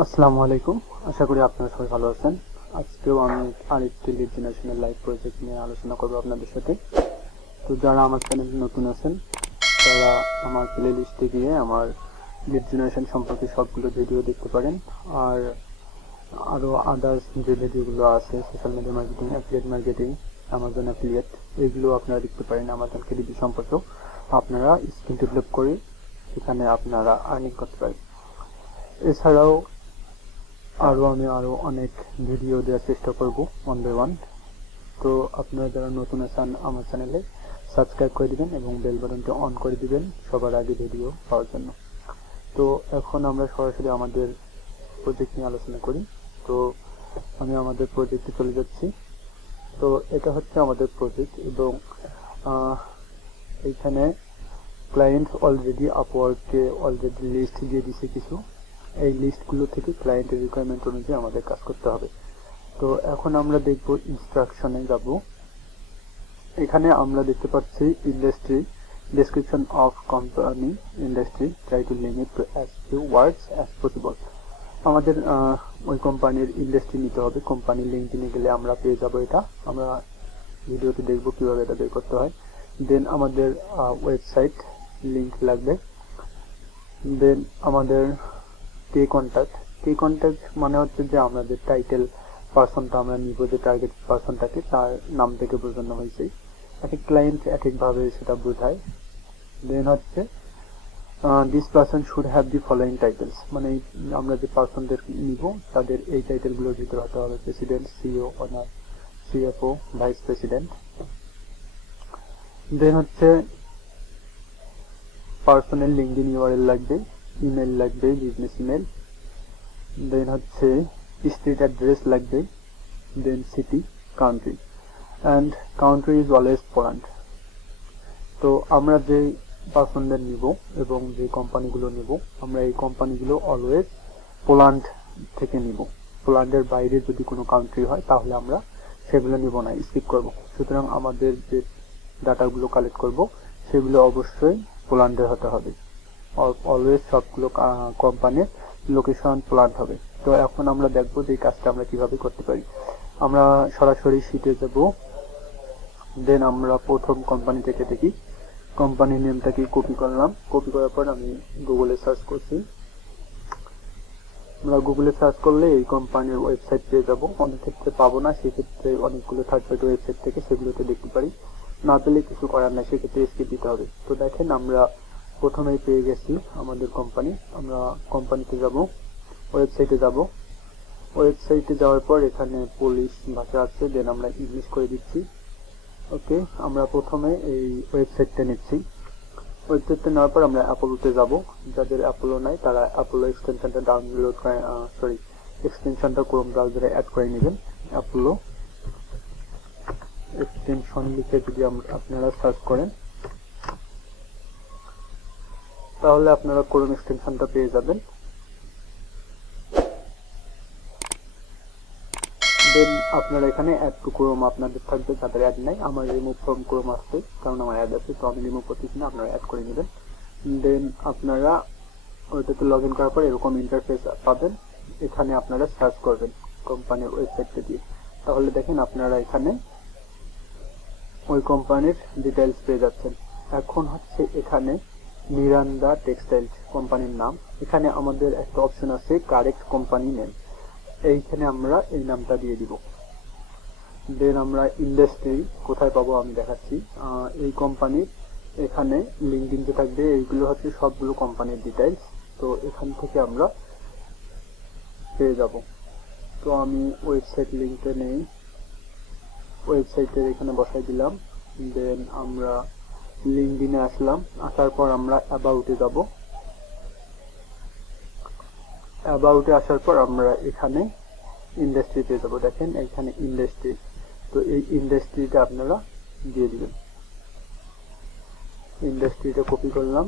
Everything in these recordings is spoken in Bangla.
আসসালামু আলাইকুম। আশা করি আপনারা সবাই ভালো আছেন। আজকেও আমি আরেকটি লিড জেনারেশনের লাইভ প্রজেক্ট নিয়ে আলোচনা করব আপনাদের সাথে। তো যারা আমার চ্যানেলে নতুন আছেন তারা আমার প্লে লিস্টে গিয়ে আমার লিড জেনারেশন সম্পর্কে সবগুলো ভিডিও দেখতে পারেন। আর আরও আদার্স যে ভিডিওগুলো আছে social media marketing, affiliate marketing, Amazon affiliate, এগুলো আপনারা দেখতে পারেন। আমাজন কেডিবি সম্পর্কেও আপনারা স্কিল ডেভেলপ করে এখানে আপনারা আর্নিং করতে পারেন। এছাড়াও আমি অনেক ভিডিও দেওয়ার চেষ্টা করব ওয়ান বাই ওয়ান। তো আপনারা যারা নতুন আছেন আমার চ্যানেলে সাবস্ক্রাইব করে দিবেন এবং বেল বাটনটা অন করে দিবেন সবার আগে ভিডিও পাওয়ার জন্য। তো এখন আমরা সরাসরি আমাদের প্রজেক্ট নিয়ে আলোচনা করি। তো আমি আমাদের প্রজেক্টে চলে যাচ্ছি। তো এটা হচ্ছে আমাদের প্রজেক্ট এবং এইখানে ক্লায়েন্ট অলরেডি আপওয়ার্কে অলরেডি লিস্ট দিয়ে দিছে কিছু। এই লিস্টগুলো থেকে ক্লায়েন্টের রিকোয়ারমেন্ট অনুযায়ী আমাদের কাজ করতে হবে। তো এখন আমরা দেখব ইনস্ট্রাকশনে যাব। এখানে আমরা দেখতে পাচ্ছি industry description of company industry, try to limit to as few words as possible. আমাদের ওই কোম্পানির ইন্ডাস্ট্রি নিতে হবে। কোম্পানির লিঙ্কডিনে গেলে আমরা পেয়ে যাব। এটা আমরা ভিডিওতে দেখব কিভাবে এটা বের করতে হয়। দেন আমাদের ওয়েবসাইট লিঙ্ক লাগবে। দেন আমাদের কে কন্ট্যাক্ট মানে হচ্ছে যে আমাদের টাইটেল পার্সনটা আমরা নিব, যে টার্গেট পার্সনটাকে তার নাম থেকে বোঝানো হয়েছে। এক এক ক্লায়েন্ট এক একভাবে সেটা বোঝায়। দেন হচ্ছে this person should have the following titles, মানে আমরা যে পার্সনদের নিব তাদের এই টাইটেলগুলোর ভিতরে হতে হবে: president, CEO, owner, CFO, vice president. Then হচ্ছে পার্সনের লিঙ্কডিন ইউআরএল লাগবে, ইমেল লাগবে, বিজনেস ইমেল। দেন হচ্ছে স্ট্রিট অ্যাড্রেস লাগবে। Then city, country, and country is always Poland. তো আমরা যে পার্সনদের নিব এবং যে কোম্পানিগুলো নিব, আমরা এই কোম্পানিগুলো অলওয়েজ পোল্যান্ড থেকে নিব। পোল্যান্ডের বাইরে যদি কোনো কান্ট্রি হয় তাহলে আমরা সেগুলো নিব না, স্কিপ করব। সুতরাং আমাদের যে ডাটাগুলো কালেক্ট করব সেগুলো অবশ্যই পোল্যান্ডের হতে হবে। অলওয়েজ সবগুলো কোম্পানির লোকেশন পোল্যান্ড হবে। তো এখন আমরা দেখব যে এই কাজটা আমরা কিভাবে করতে পারি। আমরা সরাসরি শিটে যাব। দেন আমরা প্রথম কোম্পানি থেকে দেখি। কোম্পানির নেমটাকে কপি করলাম। কপি করার পর আমি গুগলে সার্চ করছি। আমরা গুগলে সার্চ করলে এই কোম্পানির ওয়েবসাইট পেয়ে যাব। অনেক ক্ষেত্রে পাবো না, সেক্ষেত্রে অনেকগুলো থার্ড পার্টি ওয়েবসাইট থেকে সেগুলোতে দেখতে পারি। না পেলে কিছু করার নাই, সেক্ষেত্রে স্কিপ দিতে হবে। তো দেখেন আমরা প্রথমেই পেয়ে গেছি আমাদের কোম্পানি। আমরা কোম্পানিতে যাব, ওয়েবসাইটে যাব। ওয়েবসাইটে যাওয়ার পর এখানে পোলিশ ভাষা আছে, দেন আমরা ইংলিশ করে দিচ্ছি। ওকে, আমরা প্রথমে এই ওয়েবসাইটটা নিচ্ছি। ওয়েবসাইটটা নেওয়ার পর আমরা অ্যাপোলোতে যাব। যাদের অ্যাপোলো নাই তারা অ্যাপোলো এক্সটেনশনটা ডাউনলোড করে এক্সটেনশনটা ক্রোম ব্রাউজারে অ্যাড করে নেবেন। অ্যাপোলো এক্সটেনশন লিখে যদি আপনারা সার্চ করেন তাহলে আপনারা ক্রোম এক্সটেনশনটা পেয়ে যাবেন। দেন আপনারা এখানে অ্যাড টু ক্রোম আপনাদের থাকবে, যাদের অ্যাড নাই। আমার রিমুভ ফ্রম ক্রোম আসছে কারণ আমার অ্যাড আছে, তো আমি রিমুভ করতেছি না, আপনারা অ্যাড করে নেবেন। দেন আপনারা ওইটাতে লগ ইন করার পর এরকম ইন্টারফেস পাবেন। এখানে আপনারা সার্চ করবেন কোম্পানির ওয়েবসাইটটা দিয়ে। তাহলে দেখেন আপনারা এখানে ওই কোম্পানির ডিটেলস পেয়ে যাচ্ছেন। এখন হচ্ছে এখানে মিরান্দা টেক্সটাইল কোম্পানির নাম। এখানে আমাদের একটা অপশন আছে কারেক্ট কোম্পানি নেম, এইখানে আমরা এই নামটা দিয়ে দিব। দেন আমরা ইন্ডাস্ট্রি কোথায় পাবো আমি দেখাচ্ছি। এই কোম্পানির এখানে লিঙ্কডিন যে থাকবে, এইগুলো হচ্ছে সবগুলো কোম্পানির ডিটেইলস। তো এখান থেকে আমরা পেয়ে যাব। তো আমি ওয়েবসাইট লিঙ্কটা নেই, ওয়েবসাইটের এখানে বসাই দিলাম। দেন আমরা লিঙ্কডিনে আসলাম। আসার পর আমরা অ্যাবাউটে যাব। অ্যাবাউটে আসার পর আমরা এখানে ইন্ডাস্ট্রি পেয়ে যাবো। দেখেন এখানে ইন্ডাস্ট্রি, তো এই ইন্ডাস্ট্রিটা আপনারা দিয়ে দিবেন। ইন্ডাস্ট্রিটা কপি করলাম,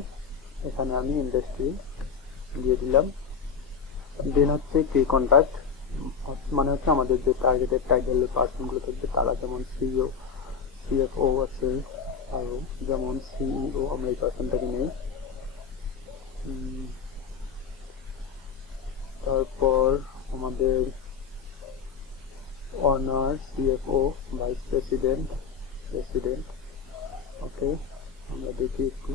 এখানে আমি ইন্ডাস্ট্রি দিয়ে দিলাম। দেন হচ্ছে কে কন্ট্যাক্ট, মানে হচ্ছে আমাদের যে টার্গেটেড টাইটেল পার্সনগুলো থাকবে তারা, যেমন সিইও, সিএফও আছে, আরও যেমন সিইও আমরা এই পার্সনটাকে নেই। তারপর আমাদের owner, CFO, vice president, president. Okay, আমরা দেখি একটু।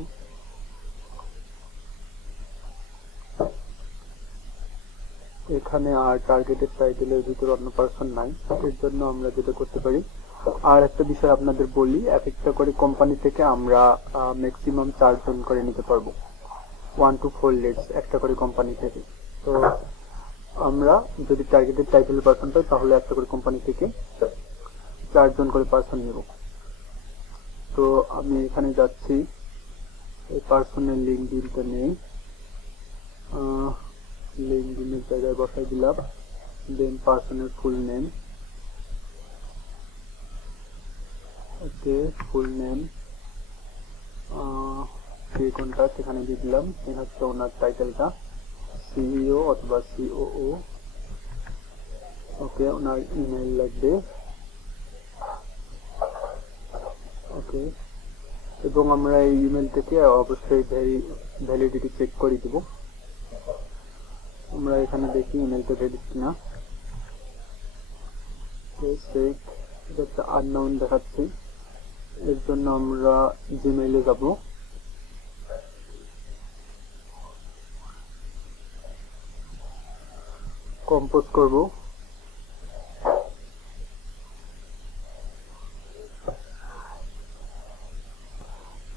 এখানে আর টার্গেটেড টাইটেলের ভিতরে অন্য পার্সন নাই, এর জন্য আমরা যেটা করতে পারি, আর একটা বিষয় আপনাদের বলি, এক একটা করে কোম্পানি থেকে আমরা ম্যাক্সিমাম 4 জন করে নিতে পারবো, 1 to 4 লিডস একটা করে কোম্পানি থেকে। তো আমরা যদি টার্গেটেড টাইটেলের পার্সন পাই তাহলে একটা করে কোম্পানি থেকে 4 জন করে পার্সন নেব। তো আমি এখানে যাচ্ছি, এই পার্সনের লিঙ্কডিনটা নেই, লিঙ্কডিনের জায়গায় বসাই দিলাম, দেন পার্সনের ফুল নেম। ওকে, ফুল নেম, কন্ট্যাক্ট এখানে দিয়ে দিলাম। এই হচ্ছে ওনার টাইটেলটা, সিইও অথবা সিওও। ওকে, ওনার ইমেল লাগবে। ওকে, এবং আমরা এই ইমেল থেকে অবশ্যই ভ্যালিডিটি চেক করে দিব। আমরা এখানে দেখি ইমেলটা ভ্যালিড কিনা। চেক, এটা আননোন দেখাচ্ছে, এর জন্য আমরা জিমেইলে যাব। কম্পোজ করব।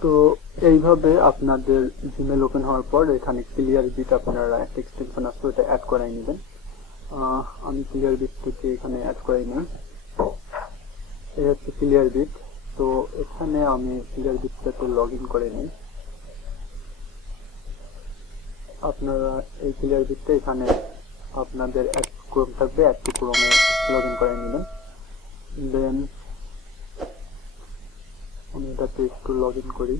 তো এইভাবে আপনাদের জিমেল ওপেন হওয়ার পর এখানে ক্লিয়ার বিট আপনারা একটা এক্সটেনশন আসবে, ওটা অ্যাড করাই নেবেন। আমি ক্লিয়ার বিট থেকে এখানে অ্যাড করাই নিই। এই হচ্ছে ক্লিয়ার বিট। তো এখানে আমি ক্লিয়ার বিটটাতে লগ ইন করে নিই। আপনারা এই ক্লিয়ার বিটটা এখানে আপনাদের অ্যাড ক্রোম থাকবে, অ্যাড টু ক্রোমে লগ ইন করে নেবেন। দেন আমি এটাতে একটু লগ ইন করি,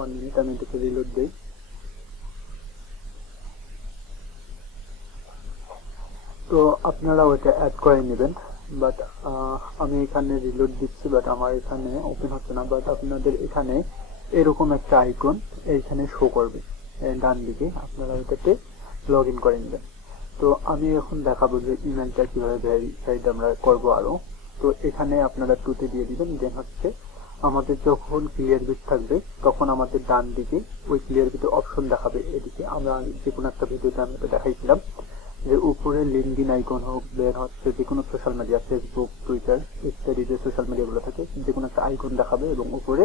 1 মিনিট, আমি এটাকে রিলোড দিই। তো আপনারা ওইটা অ্যাড করে নেবেন, বাট আমি এখানে রিলোড দিচ্ছি, বাট আমার এখানে ওপেন হচ্ছে না। বাট আপনাদের এখানে এরকম একটা আইকন এইখানে শো করবে ডান দিকে, আপনারা ওইটাতে লগ ইন করে নেবেন। তো আমি এখন দেখাবো যে ইমেলটা কিভাবে ভেরিফাইড আমরা করবো আরো। তো এখানে আপনারা 2 দিয়ে দিবেন। দেন হচ্ছে আমাদের যখন ক্লিয়ার বিট থাকবে তখন আমাদের ডান দিকে ওই ক্লিয়ার বিটের অপশন দেখাবে। এদিকে আমরা যে কোনো একটা ভিডিওতে আমি দেখাইছিলাম যে উপরে লিঙ্কডিন আইকন হোক, দেন হচ্ছে যে কোনো সোশ্যাল মিডিয়া, ফেসবুক, টুইটার ইত্যাদি যে সোশ্যাল মিডিয়াগুলো থাকে, যে কোনো একটা আইকন দেখাবে এবং উপরে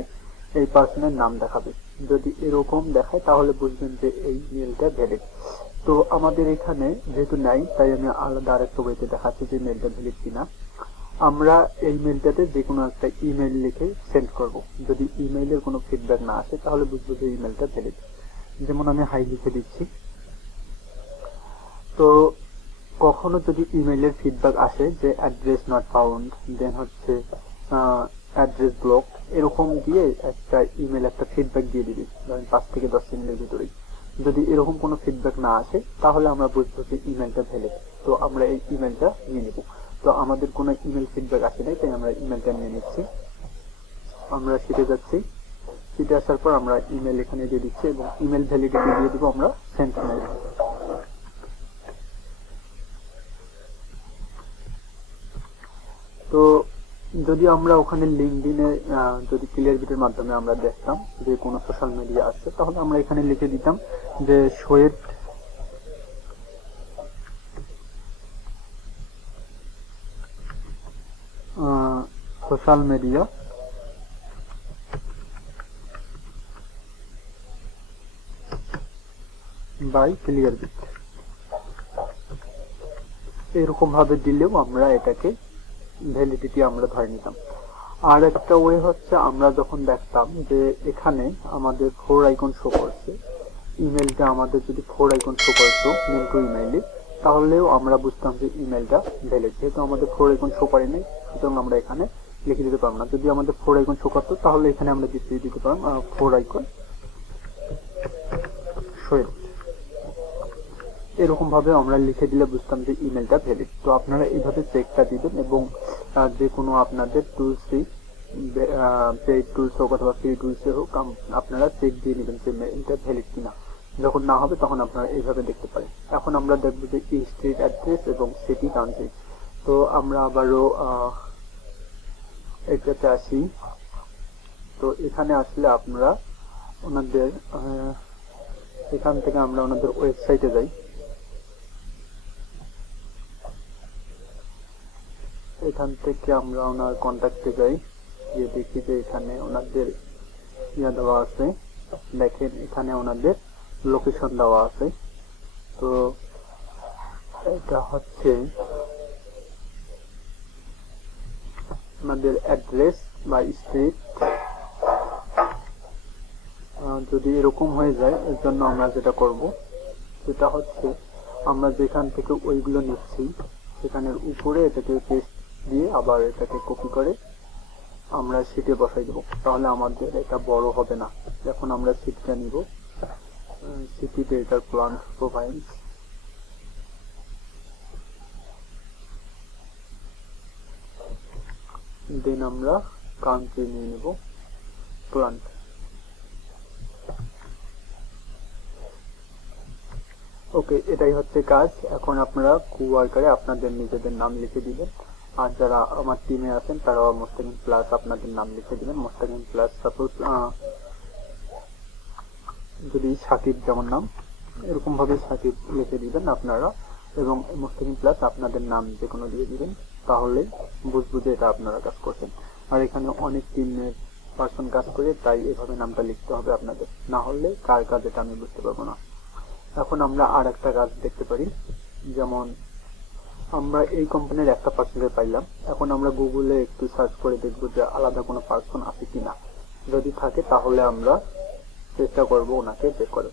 এই পার্সনের নাম দেখাবে। যদি এরকম দেখায় তাহলে বুঝবেন যে এই মেলটা ভ্যালিড। তো আমাদের এখানে যেহেতু নাই, তাই আমি আলাদা আরেকটা ওয়েতে দেখাচ্ছি যে মেলটা ভ্যালিড কিনা। আমরা এই মেলটাতে যে কোনো একটা ইমেল লিখে সেন্ড করব। যদি ইমেইলের কোনো ফিডব্যাক না আসে তাহলে বুঝবো যে ইমেলটা ভ্যালিড। যেমন আমি হাই লিখে দিচ্ছি। তো কখনো যদি ইমেইলের ফিডব্যাক আসে যে অ্যাড্রেস নট ফাউন্ড, দেন হচ্ছে অ্যাড্রেস ব্লক, এরকম দিয়ে একটা ইমেল একটা ফিডব্যাক দিয়ে দিবি, ধরেন 5 থেকে 10 মিনিটের ভিতরেই। যদি এরকম কোনো ফিডব্যাক না আসে তাহলে আমরা বুঝবো যে ইমেলটা ভ্যালিড। তো আমরা এই ইমেলটা নিয়ে নেব। তো আমাদের কোনো ইমেল ফিডব্যাক আসে নাই, তাই আমরা ইমেলটা নিয়ে নিচ্ছি। আমরা শিটে যাচ্ছি, শিটে আসার পর আমরা ইমেল এখানে দিয়ে দিচ্ছি এবং ইমেল ভ্যালিডিটি দিয়ে দিব আমরা সেন্ড মেল। তো যদি আমরা ওখানে লিঙ্কডিনে যদি ক্লিয়ার বিটের মাধ্যমে আমরা দেখতাম যে কোনো সোশ্যাল মিডিয়া আসছে, তাহলে আমরা এখানে লিখে দিতাম যে শোয়েট social media by Clearbit, এরকম ভাবে দিলেও আমরা এটাকে ভ্যালিডিটি আমরা ধরে নিতাম। আর একটা ওয়ে হচ্ছে আমরা যখন দেখতাম যে এখানে আমাদের 4 আইকন শো করছে, ইমেলটা আমাদের যদি 4 আইকন শো করতো মেল টু ইমেইলে, তাহলেও আমরা বুঝতাম যে ইমেলটা ভ্যালিড। যেহেতু আমাদের 4 আইকন শো করে নাই, সুতরাং আমরা এখানে লিখে দিতে পারবো না। যদি আমাদের 4 আইকন শো করতো তাহলে এখানে আমরা দিতে পারবো 4 আইকন শো। এরকম ভাবে আমরা লিখে দিলে বুঝতাম যে ইমেলটা ভ্যালিড। তো আপনারা এইভাবে চেকটা দিবেন এবং যে কোনো আপনাদের টুলসই পেইড টুলস হোক অথবা ফ্রি টুলসে হোক, আপনারা চেক দিয়ে নেবেন যে মেলটা ভ্যালিড কিনা। যখন না হবে তখন আপনারা এইভাবে দেখতে পারেন। এখন আমরা দেখব যে স্ট্রিট অ্যাড্রেস এবং সিটি কান্ট্রি। তো আমরা আবারও এটাতে আসি। তো এখানে আসলে আপনারা ওনাদের এখান থেকে আমরা ওনাদের ওয়েবসাইটে যাই। এখান থেকে আমরা ওনার কন্ট্যাক্টে যাই, গিয়ে দেখি যে এখানে ওনাদের ইয়া দেওয়া আছে। দেখেন এখানে ওনাদের লোকেশন দেওয়া আছে। তো এটা হচ্ছে ওনাদের অ্যাড্রেস বা স্ট্রিট। যদি এরকম হয়ে যায়, এর জন্য আমরা যেটা করব সেটা হচ্ছে আমরা যেখান থেকে ওইগুলো নিচ্ছি সেখানের উপরে এটাকে পেস্ট দিয়ে আবার এটাকে কপি করে আমরা শীটে বসাই দেবো। তাহলে আমাদের এটা বড় হবে না। এখন আমরা শীটটা নিব, সিটি ডেটার প্ল্যান প্রোভাইডস, দেন আমরা কান্ট্রি নিয়ে নেব প্লান্ট। ওকে, এটাই হচ্ছে কাজ। এখন আপনারা কোয়ার্কারে আপনাদের নিজেদের নাম লিখে দিবেন, আর যারা আমার টিমে আছেন তারাও মোস্তাকিম প্লাস আপনাদের নাম লিখে দিবেন। মোস্তাকিম প্লাস সাপোজ যদি সাকিব যেমন নাম, এরকম ভাবে সাকিব লিখে দিবেন আপনারা, এবং মোস্তাকিম প্লাস আপনাদের নাম যে কোনো দিয়ে দিবেন। তাহলে বুঝবো যে এটা আপনারা কাজ করছেন। আর এখানে অনেক টিমের পার্সন কাজ করে, তাই এভাবে নামটা লিখতে হবে আপনাদের, না হলে কার কাজ এটা আমি বুঝতে পারবো না। এখন আমরা আর একটা কাজ দেখতে পারি, যেমন আমরা এই কোম্পানির একটা পার্সনকে পাইলাম। এখন আমরা গুগলে একটু সার্চ করে দেখবো যে আলাদা কোনো পার্সন আছে কিনা। যদি থাকে তাহলে আমরা চেষ্টা করবো ওনাকে বের করে।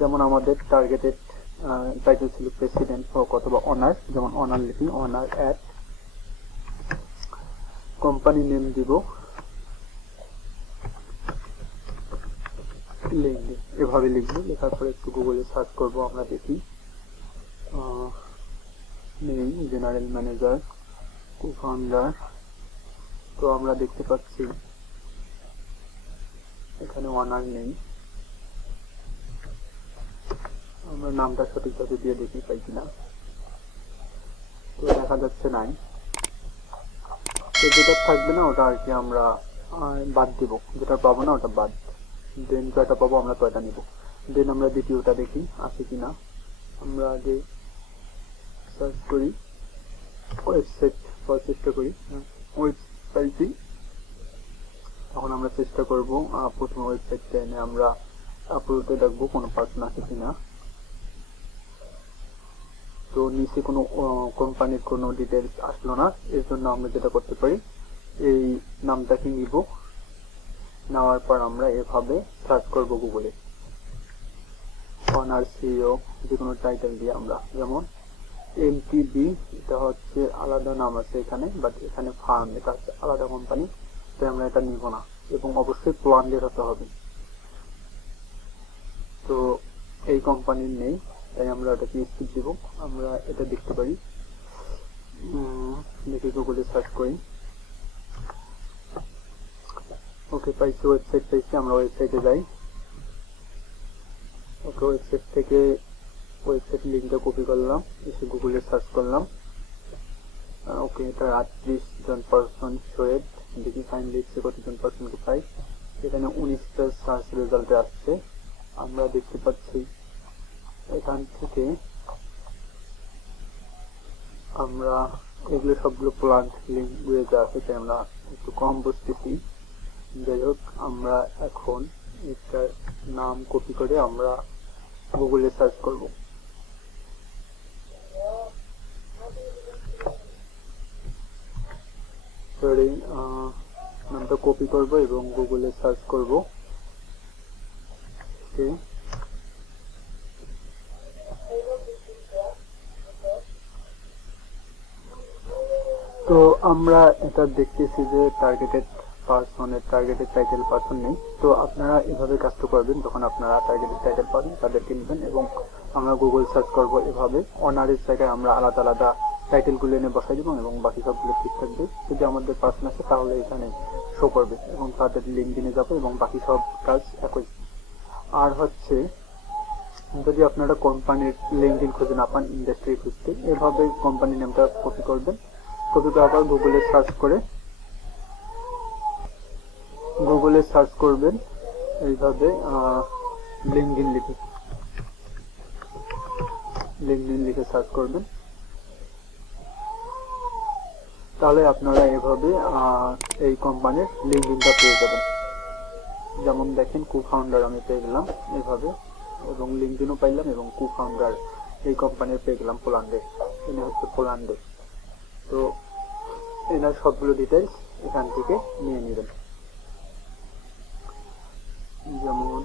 যেমন আমাদের টার্গেটেড টাইটেল ছিল প্রেসিডেন্ট হোক অথবা অনার, যেমন অনার লিখি, অনার অ্যাট কোম্পানি নেম দিব, লিখবো এভাবে লিখবো। লেখার পরে একটু গুগলে সার্চ করবো, আমরা দেখি নেম জেনারেল ম্যানেজার কো-ফাউন্ডার। তো আমরা দেখতে পাচ্ছি এখানে ওনার নেই। আমরা নামটা সঠিকভাবে দিয়ে দেখি পাই কিনা। তো দেখা যাচ্ছে নাই। তো যেটা থাকবে না ওটা আর কি আমরা বাদ দিব, যেটা পাবো না ওটা বাদ। দেন যেটা পাবো আমরা তো এটা নিব। দেন আমরা দ্বিতীয়টা দেখি আছে কিনা। আমরা আগে সার্চ করি, ওয়েবসাইট চেষ্টা করি, ওয়েবসাইটে। তখন আমরা চেষ্টা করব প্রথম ওয়েবসাইটটা এনে আমরা আপলোডে দেখবো কোনো পার্সন আছে কিনা। তো নিচে কোনো কোম্পানির কোনো ডিটেলস আসলো না। এর জন্য আমরা যেটা করতে পারি, এই নামটাকে নিব, নেওয়ার পর আমরা এভাবে সার্চ করব গুগলে, অনার সিইও যে কোনো টাইটেল দিয়ে আমরা, যেমন এমটিবি, এটা হচ্ছে আলাদা নাম আছে এখানে, বাট এখানে ফার্ম, এটা হচ্ছে আলাদা কোম্পানি, তাই আমরা এটা নিব না। এবং অবশ্যই প্ল্যান্ডের হতে হবে। তো এই কোম্পানির নেই, তাই আমরা এটাকে স্কিপ দিব। আমরা এটা দেখতে পারি, দেখি গুগলে সার্চ করি। ওকে, পাইছি, ওয়েবসাইট পাইছি। আমরা ওয়েবসাইটে যাই। ওকে, ওয়েবসাইট থেকে ওয়েবসাইট লিঙ্কটা কপি করলাম, এসে গুগলে সার্চ করলাম। ওকে, এটা 38 জন পার্সন শোয়েড। দেখি ফাইনালি কতজন পার্সনকে পাই। এখানে 19টা সার্চ রেজাল্টে আসছে। আমরা দেখতে পাচ্ছি এখান থেকে আমরা এগুলো সবগুলো প্লান্ট লিঙ্ক বুঝে আছে, তাই আমরা একটু কম বুঝতেছি। যাই হোক, আমরা এখন এটার নাম কপি করে আমরা গুগলে সার্চ করব। সরি, নামটা কপি করব এবং গুগলে সার্চ করব। তো আমরা এটা দেখতেছি যে টার্গেটেড টাইটেল পার্সন নেই। তো আপনারা এভাবে কাজটা করবেন, যখন আপনারা টার্গেটেড টাইটেল পাবেন তাদেরকে নেবেন। এবং আমরা গুগল সার্চ করব এভাবে, অনারের জায়গায় আমরা আলাদা আলাদা টাইটেলগুলো এনে বসাই দেবো এবং বাকি সবগুলো ঠিক থাকবে। যদি আমাদের পার্সন আছে তাহলে এখানে শো করবে এবং তাদের লিঙ্ক দিনে যাবো এবং বাকি সব কাজ একই। আর হচ্ছে যদি আপনারা কোম্পানির লিঙ্কডিন খুঁজে না পান, ইন্ডাস্ট্রি খুঁজতে, এভাবে কোম্পানি নামটা কপি করবেন। কপি করার পর গুগলে সার্চ করবেন এইভাবে লিঙ্কডিন লিখে সার্চ করবেন। তাহলে আপনারা এভাবে এই কোম্পানির লিঙ্কডিনটা পেয়ে যাবেন। যেমন দেখেন কো-ফাউন্ডার আমি পেয়ে গেলাম এভাবে, এবং লিঙ্কডিনও পাইলাম, এবং কো-ফাউন্ডার এই কোম্পানির পেয়ে গেলাম পোল্যান্ডে। ইনি হচ্ছে পোল্যান্ডে। তো এনার সবগুলো ডিটেলস এখান থেকে নিয়ে নেবেন। যেমন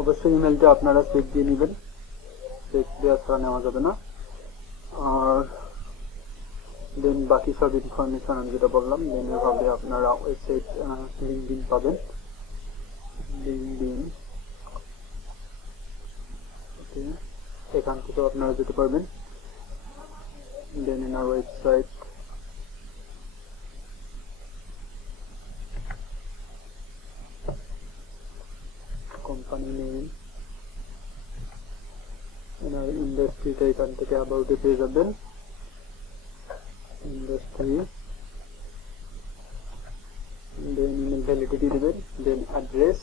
অবশ্যই ইমেলটা আপনারা চেক দিয়ে নেবেন, চেক দেওয়া ছাড়া নেওয়া যাবে না। আর দেন বাকি সব ইনফরমেশন আমি যেটা বললাম, দেন এভাবে আপনারা ওয়েবসাইট লিঙ্কডিন পাবেন। লিঙ্কডিন এখান থেকে আপনারা যেতে পারবেন। দেন এনার ওয়েবসাইট, কোম্পানি নেম, এনার ইন্ডাস্ট্রিটা এখান থেকে অ্যাবাউটে পেয়ে যাবেন। ইন্ডাস্ট্রি, দেন ইমেল ভ্যালিডিটি দেবেন, দেন অ্যাড্রেস,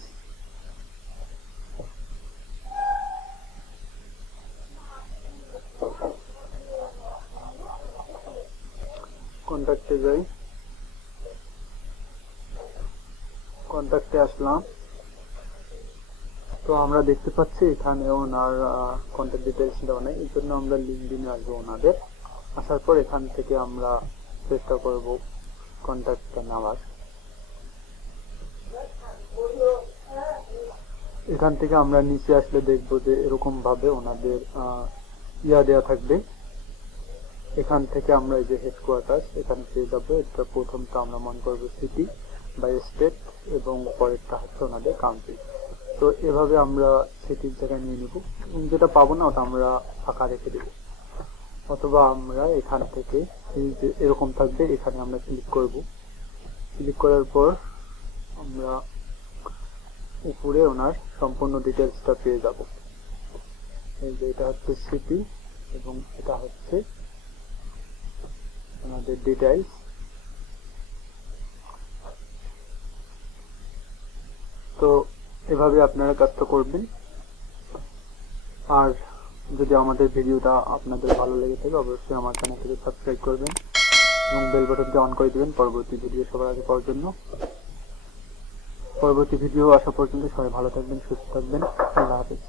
কন্ট্যাক্টে যাই, কন্ট্যাক্টে আসলাম। তো আমরা দেখতে পাচ্ছি এখানে ওনার কন্ট্যাক্ট ডিটেলস দেওয়া নেই, এই জন্য আমরা লিঙ্কডিনে আসবো ওনাদের। আসার পর এখান থেকে আমরা চেষ্টা করব কন্ট্যাক্টটা নেওয়ার। এখান থেকে আমরা নিচে আসলে দেখব যে এরকম ভাবে ওনাদের দেওয়া থাকবে। এখান থেকে আমরা এই যে হেডকোয়ার্টার এখানে পেয়ে যাবো। এটা প্রথমটা আমরা মনে করবো সিটি বা স্টেট, এবং পরেরটা হচ্ছে ওনাদের কান্ট্রি। তো এভাবে আমরা সিটির জায়গায় নিয়ে নিব, যেটা পাবো না ওটা আমরা ফাঁকা রেখে দেব। অথবা আমরা এখান থেকে এরকম থাকবে, এখানে আমরা ক্লিক করব। ক্লিক করার পর আমরা উপরে ওনার সম্পূর্ণ ডিটেলসটা পেয়ে যাব। এই যে এটা হচ্ছে সিটি, এবং এটা হচ্ছে ওনাদের ডিটেলস। তো এভাবে আপনারা কাজটা করবেন। আর যদি আমাদের ভিডিওটা আপনাদের ভালো লেগে থাকে, অবশ্যই আমার চ্যানেলটিকে সাবস্ক্রাইব করবেন এবং বেল বাটনটি অন করে দিবেন পরবর্তী ভিডিও সবার আগে পাওয়ার জন্য। পরবর্তী ভিডিও আসা পর্যন্ত সবাই ভালো থাকবেন, সুস্থ থাকবেন। আল্লাহ হাফেজ।